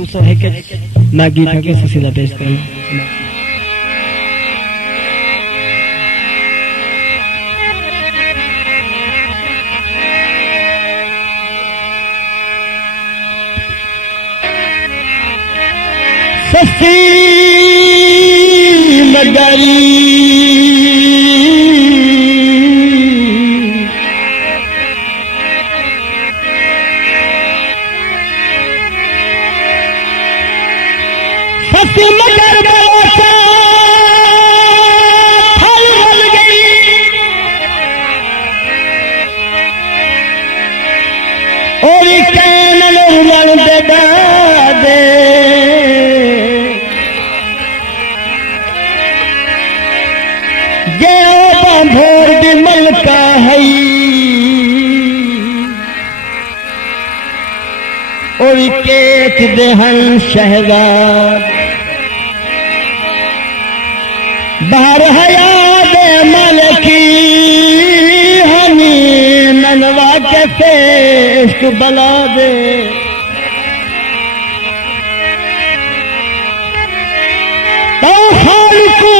दूसरा है कि मैं गीत के सिलसिला पेश करूं। सस्ती मदारी सस्ती मगर बलोचा फल मिल गई और कैन उमड़ दे दे भोर डिमल का है और केत देहन शहजाद बाहर हयाद मलकी हनी ननवा के फेस्ट बला दे तो खालकू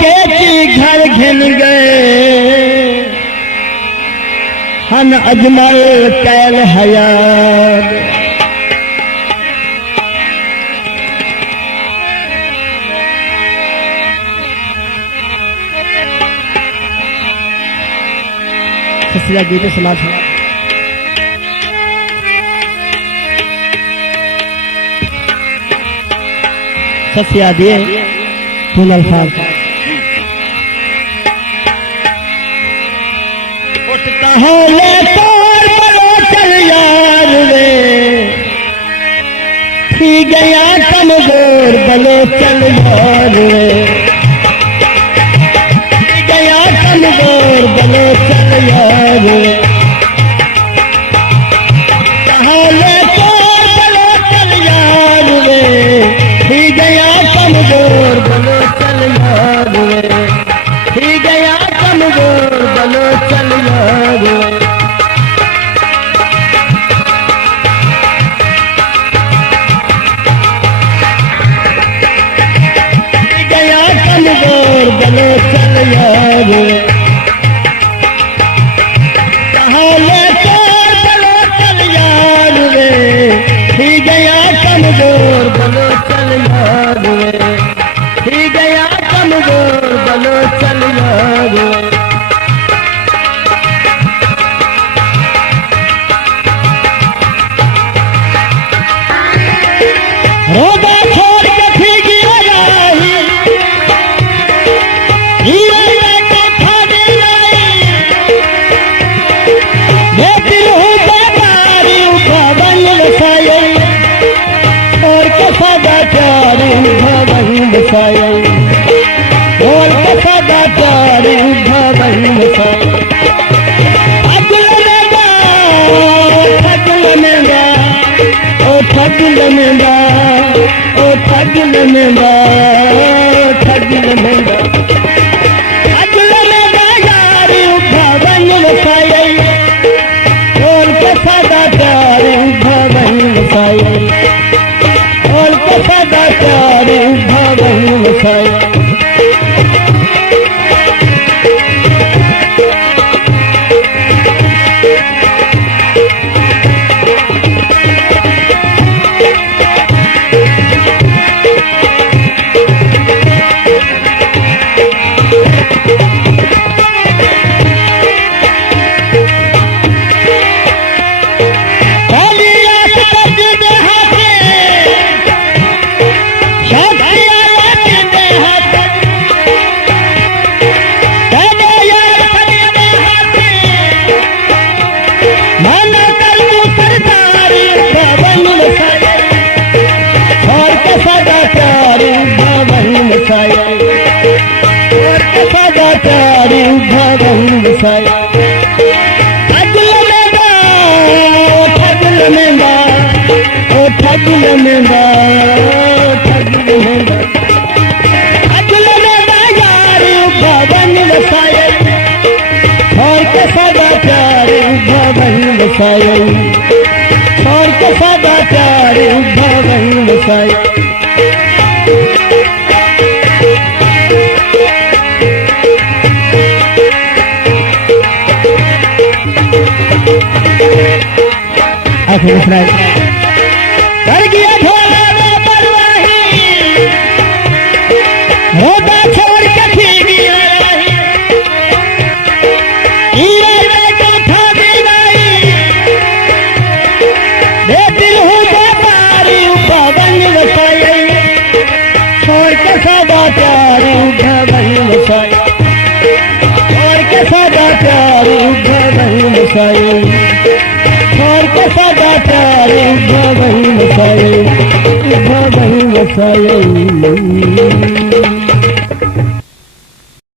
केती घर घिन गए हन अजमल कैल हयात सस्या गीत समाज सस्या दिए फूल अल्फाज ले तोर बड़ो चल यार वे थी गया कमजोर बलो चल यार वे थी गया कमजोर बलो चल यार वे ले तोर बड़ो चल यार वे थी गया कमजोर बलो चल यार वे थी गया कमजोर बलो चल यार गया कमजोर बलो चल यार कहाँ ले तोर बलो चल यार रे थी गया कमजोर बलो चल यार रे थी गया कमजोर बलो चल यार रोदा छोड़ के भीगी आई हीरे को खाने लाई मैं दिल हूँ बेकारी भवन बसाई और कफादा प्यारी भवन बसाई और कफादा प्यारी भवन बसाई अगल मेरा ओ ठगल मेरा ओ ठगल मेरा ठगल मेरा अगल मेरा यार भवन बसाई और कफादा प्यारी भवन बसाई और कफादा प्यारी भवन बसाई प्यारी भवन बसाई ठगल मेरा ओ ठगल मेरा ओ ठगल मेरा ठगल मेरा ठगल मेरा यार भवन बसाई और के सदा प्यारी भवन बसाई और के सदा प्यारे भवन वसाई कर गया थोड़ा वो परवाही होता छोड़ के थी गया दे दिल हूँ बारी भवन वसाई छोड़ के सदा प्यारी भवन वसाई छोड़ के सदा प्यारी भवन वसाई छोड़ के सदा प्यारे भवन वसाई भवन वसाई